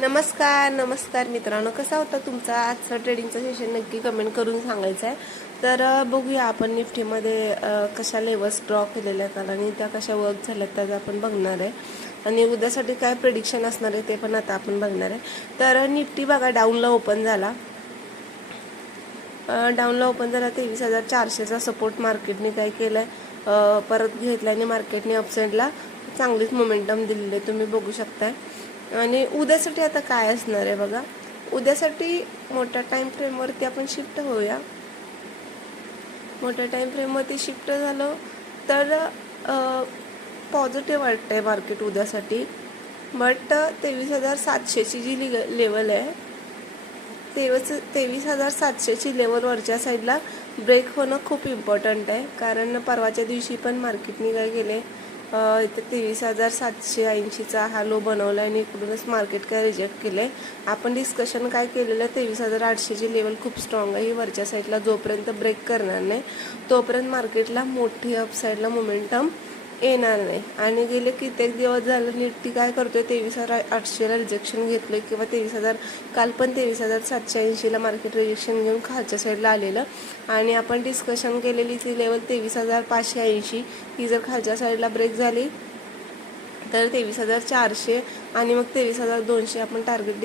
नमस्कार मित्रांनो, कसा होता तुमचा आजचा ट्रेडिंगचा सेशन नक्की कमेंट करून सांगायचं आहे. तर बघूया आपण निफ्टीमध्ये कशा लेवल्स ड्रॉ केलेल्या आहेत आणि त्या कशा वर्क झाल्यात त्याचं आपण बघणार आहे. आणि उद्यासाठी काय प्रेडिक्शन असणार आहे ते पण आता आपण बघणार आहे. तर निफ्टी बघा डाऊनला ओपन झाला. 23,400चा सपोर्ट मार्केटने काय केलाय, परत घेतला आणि मार्केटने अपसाईडला चांगलीच मोमेंटम दिलेली आहे, तुम्ही बघू शकताय. आणि उद्यासाठी आता काय असणार आहे बघा. उद्यासाठी मोठ्या टाइम फ्रेमवरती आपण शिफ्ट होऊया. मोठ्या टाइम फ्रेमवरती शिफ्ट झालो तर पॉझिटिव्ह वाटतंय मार्केट उद्यासाठी. बट 23,700ची जी लेवल आहे, 23,700ची लेवल वरच्या साईडला ब्रेक होणं खूप इम्पॉर्टंट आहे. कारण परवाच्या दिवशी पण मार्केटने काय केले, इथे 23,780चा हा लो बनवला आणि इकडूनच मार्केट काय रिजेक्ट केले. आपण डिस्कशन काय केलेलं, 23,800ची लेवल खूप स्ट्रॉंग आहे. ही वरच्या साईडला जोपर्यंत ब्रेक करणार नाही तोपर्यंत मार्केटला मोठी अपसाईडला मोमेंटम येणार नाही. आणि गेले कित्येक दिवस झालं निफ्टी काय करतोय, 23,800ला रिजेक्शन घेतलं किंवा 23,000, काल पण 23,780ला मार्केट रिजेक्शन घेऊन खालच्या साईडला आलेलं. आणि आपण डिस्कशन केलेली ती लेवल 23,580, ही जर खालच्या साईडला ब्रेक झाली तर 23,400 आणि मग 23,200 आपण टार्गेट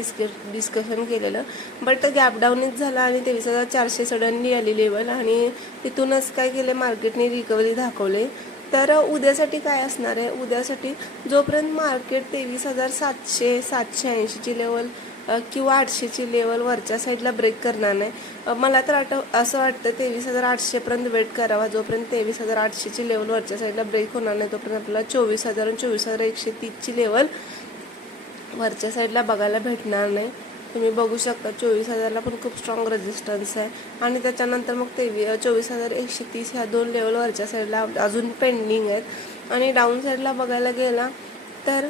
डिस्कशन केलेलं. बट गॅप डाऊनच झाला आणि 23,400 सडनली आली लेवल आणि तिथूनच काय केले, मार्केटने रिकव्हरी दाखवले. तर उद्यासाठी काय असणार आहे, उद्यासाठी जोपर्यंत मार्केट 23,700, 780ची लेवल किंवा 800ची लेवल वरच्या साईडला ब्रेक करणार नाही, मला तर असं वाटतं 23,800पर्यंत वेट करावा. जोपर्यंत 23,800ची लेवल वरच्या साईडला ब्रेक होणार नाही तोपर्यंत आपल्याला 24,000 आणि 24,130ची लेवल वरच्या साईडला बघायला भेटणार नाही. तुम्ही बघू शकता 24,000ला पण खूप स्ट्रॉंग रेजिस्टन्स आहे. आणि त्याच्यानंतर मग 24,130 ह्या दोन लेवल वरच्या साईडला अजून पेंडिंग आहेत. आणि डाऊन साईडला बघायला गेला तर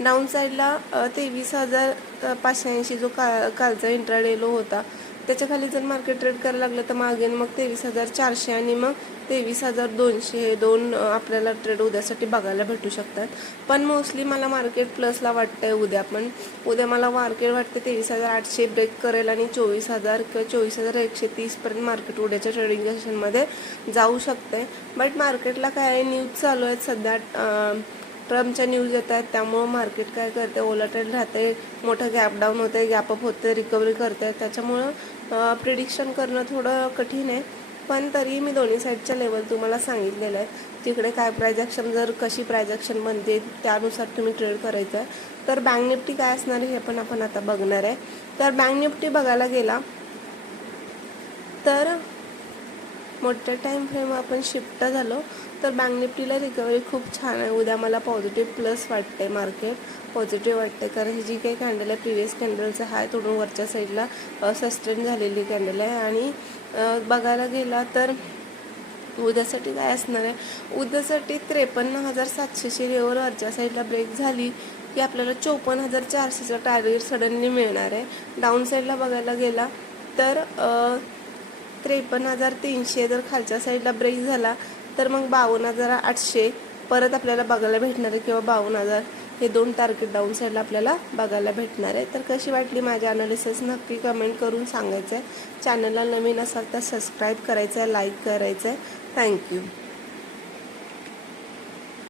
डाऊन साईडला 23,580 जो कालचा इंट्राडे लो होता त्याच्या खाली जर मार्केट ट्रेड करायला लागलं तर मग अगेन मग 23,400 आणि मग 23,200 हे दोन आपल्याला ट्रेड उद्यासाठी बघायला भेटू शकतात. पण मोस्टली मला मार्केट प्लसला वाटतंय उद्या मला मार्केट वाटते 23,800 ब्रेक करेल आणि 24,000 किंवा 24,130पर्यंत मार्केट उद्याच्या ट्रेडिंग सेशनमध्ये जाऊ शकते. बट मार्केटला काय न्यूज चालू आहेत सध्या, ट्रम्पच्या न्यूज येत आहेत, त्यामुळं मार्केट काय करते, ओलाटेल राहते, मोठं गॅप डाऊन होते, गॅपअप होते, रिकव्हरी करते. त्याच्यामुळं प्रिडिक्शन करणं थोडं कठीण आहे. पण तरी मी दोन्ही साईडच्या लेवल तुम्हाला सांगितलेलं आहे. तिकडे काय प्राइस ॲक्शन, जर कशी प्राइस ॲक्शन बनते त्यानुसार तुम्ही ट्रेड करायचं आहे. तर बँक निफ्टी काय असणार आहे हे पण आपण आता बघणार आहे. तर बँक निफ्टी बघायला गेला तर मोठ्या टाईम फ्रेम आपण शिफ्ट झालो तर बँक निफ्टीला रिकव्हरी खूप छान आहे. उद्या मला पॉझिटिव्ह प्लस वाटते, मार्केट पॉझिटिव्ह वाटते. कारण ही जी काही कॅन्डल आहे प्रिव्हियस कॅन्डलचं हाय तोडून वरच्या साईडला सस्टेन झालेली कॅन्डल आहे. आणि बघायला गेला तर उद्यासाठी काय असणार आहे, उद्यासाठी 53,700ची लेवल वरच्या साईडला ब्रेक झाली की आपल्याला 54,400चं टार्गेट सडनली मिळणार आहे. डाऊन साईडला बघायला गेला तर 53,300 जर खालच्या साईडला ब्रेक झाला तर मग 52,800 परत आपल्याला बघायला भेटणार आहे किंवा 52,000 हे दोन टार्गेट डाऊन साईडला आपल्याला बघायला भेटणार आहे. तर कशी वाटली माझी अनालिसिस नक्की कमेंट करून सांगायचं आहे. चॅनलला नवीन असाल तर सबस्क्राईब करायचं आहे, लाईक करायचं आहे. थँक्यू.